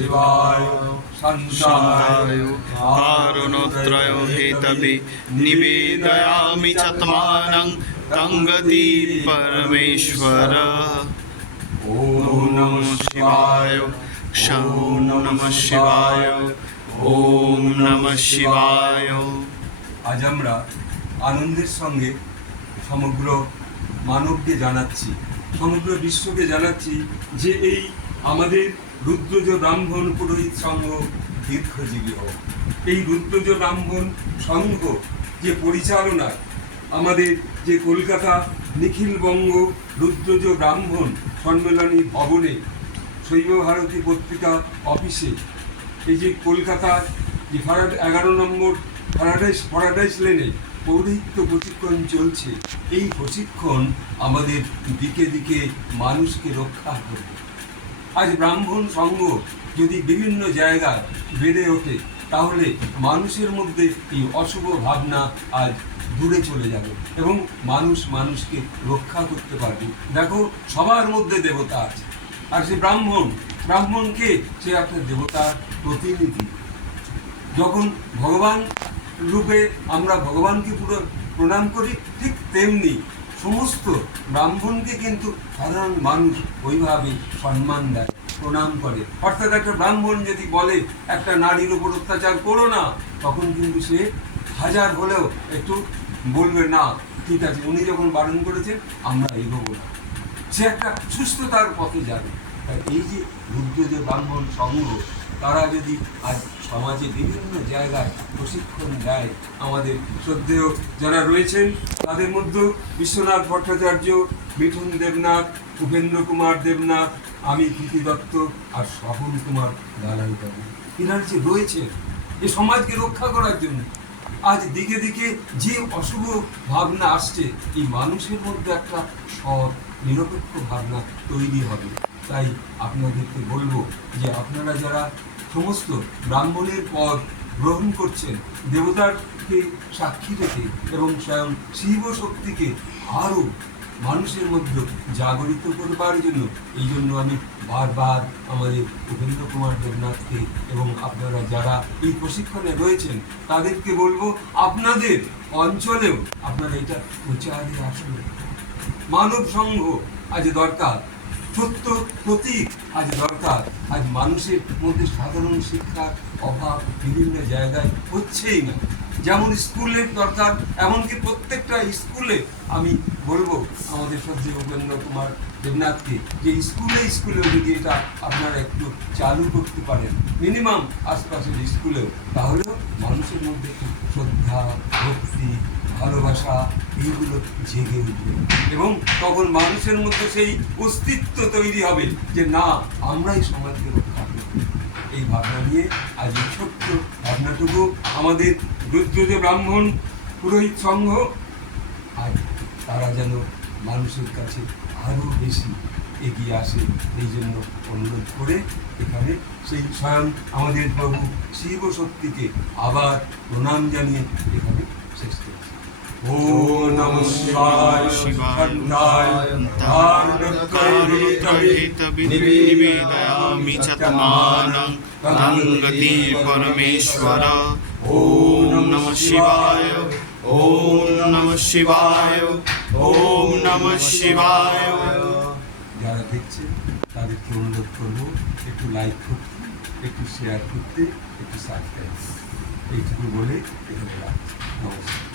शिवाय शान्ताय कारुणोत्रय हेतवे निवेदयामि चत्मानं तं गति परमेश्वर। ओम नमः शिवाय, ओम नमः शिवाय, ओम नमः शिवाय। আজ আমরা আনন্দের সঙ্গে সমগ্র মানবকে জানাচ্ছি, সমগ্র বিশ্বকে জানাচ্ছি যে এই আমাদের রুদ্রজ ব্রাহ্মণ পুরোহিত সংঘ দীর্ঘজীবী হোক। এই রুদ্রজ ব্রাহ্মণ সংঘ যে পরিচালনায় আমাদের যে কলকাতা নিখিলবঙ্গ রুদ্রজ ব্রাহ্মণ সম্মেলনী ভবনে শৈব ভারতী পত্রিকা অফিসে এই যে কলকাতার যে 11 নম্বর প্যারাডাইস লেনে পৌরোহিত্য প্রশিক্ষণ চলছে, এই প্রশিক্ষণ আমাদের দিকে দিকে মানুষকে রক্ষা করবে। আজ ব্রাহ্মণ সংঘ যদি বিভিন্ন জায়গায় বেড়ে ওঠে তাহলে মানুষের মধ্যে এই অশুভ ভাবনা আজ দূরে চলে যাবে এবং মানুষ মানুষকে রক্ষা করতে পারবে। দেখো, সবার মধ্যে দেবতা আছে, আর সে ব্রাহ্মণকে সে একটা দেবতার প্রতিনিধি। যখন ভগবান রূপে আমরা ভগবানকে পুরো প্রণাম করি, ঠিক তেমনি সমস্ত ব্রাহ্মণকে কিন্তু সাধারণ মানুষ ওইভাবে সম্মান দেয়, প্রণাম করে। অর্থাৎ একটা ব্রাহ্মণ যদি বলে একটা নারীর উপর অত্যাচার করো না, তখন কিন্তু সে হাজার হলেও একটু বলবে না, ঠিক আছে, উনি যখন বারণ করেছেন আমরা এগোবো না। সে একটা সুস্থতার পথে যাবে। তাই এই যে রুদ্রজ ব্রাহ্মণ সংঘ, তারা যদি আজ সমাজে বিভিন্ন জায়গায় প্রশিক্ষণ দেয়, আমাদের শ্রদ্ধেয় যারা রয়েছেন তাদের মধ্যে বিশ্বনাথ ভট্টাচার্য, মিঠুন দেবনাথ, উপেন্দ্র কুমার দেবনাথ, আমি প্রীতি দত্ত আর স্বপন কুমার দালাই বাবু, এনারা যে রয়েছে যে সমাজকে রক্ষা করার জন্য। আজ দিকে দিকে যে অশুভ ভাবনা আসছে, এই মানুষের মধ্যে একটা সৎ নিরপেক্ষ ভাবনা তৈরি হবে। তাই আপনাদেরকে বলবো যে আপনারা যারা সমস্ত ব্রাহ্মণের পদ গ্রহণ করছেন, দেবতাকে সাক্ষী রেখে এবং স্বয়ং শিব শক্তিকে আরও মানুষের মধ্যে জাগরিত করবার জন্য, এই জন্য আমি বারবার আমাদের উপেন্দ্র কুমার দেবনাথকে এবং আপনারা যারা এই প্রশিক্ষণে রয়েছেন তাদেরকে বলবো, আপনাদের অঞ্চলেও আপনারা এটা প্রচারে আসুন। মানব সংঘ আজ দরকার, সত্য প্রতীক আজ দরকার। আজ মানুষের মধ্যে সাধারণ শিক্ষার অভাব বিভিন্ন জায়গায় হচ্ছেই না। যেমন স্কুলের দরকার, এমনকি প্রত্যেকটা স্কুলে আমি বলবো আমাদের শ্রদ্ধেয় উপেন্দ্র কুমার দেবনাথকে যে স্কুলেও যদি এটা আপনারা একটু চালু করতে পারেন, মিনিমাম আশপাশের স্কুলেও, তাহলেও মানুষের মধ্যে একটু শ্রদ্ধা, ভক্তি, ভালোবাসা এইগুলো জেগে উঠবে এবং তখন মানুষের মধ্যে সেই অস্তিত্ব তৈরি হবে যে না, আমরাই সমাজকে রক্ষা করব। এই ভাবনা নিয়ে আজ এই ছোট্ট ভাবনাটুকু আমাদের রুদ্রজ ব্রাহ্মণ পুরোহিত সংঘ, আজ তারা যেন মানুষের কাছে আরও বেশি এগিয়ে আসে, এই জন্য অনুরোধ করে এখানে সেই স্বয়ং আমাদের প্রভু শিব শক্তিকে আবার প্রণাম জানিয়ে এখানে শেষ করছি। ওম নমঃ শিবায়, শান্তায় কারুণোত্তরহেতবে নিবেদয়ামি চত্মাनं तं গতি পরমেশ্বর। ওম নমঃ শিবায়, ওম নমঃ শিবায়, ওম নমঃ শিবায়। যারা দেখছে তাদেরকে অনুরোধ করবো একটু লাইক করতে, একটু শেয়ার করতে, একটু সাবস্ক্রাইব, এইটুকু বলে এখানে রাখছি। নমস্কার।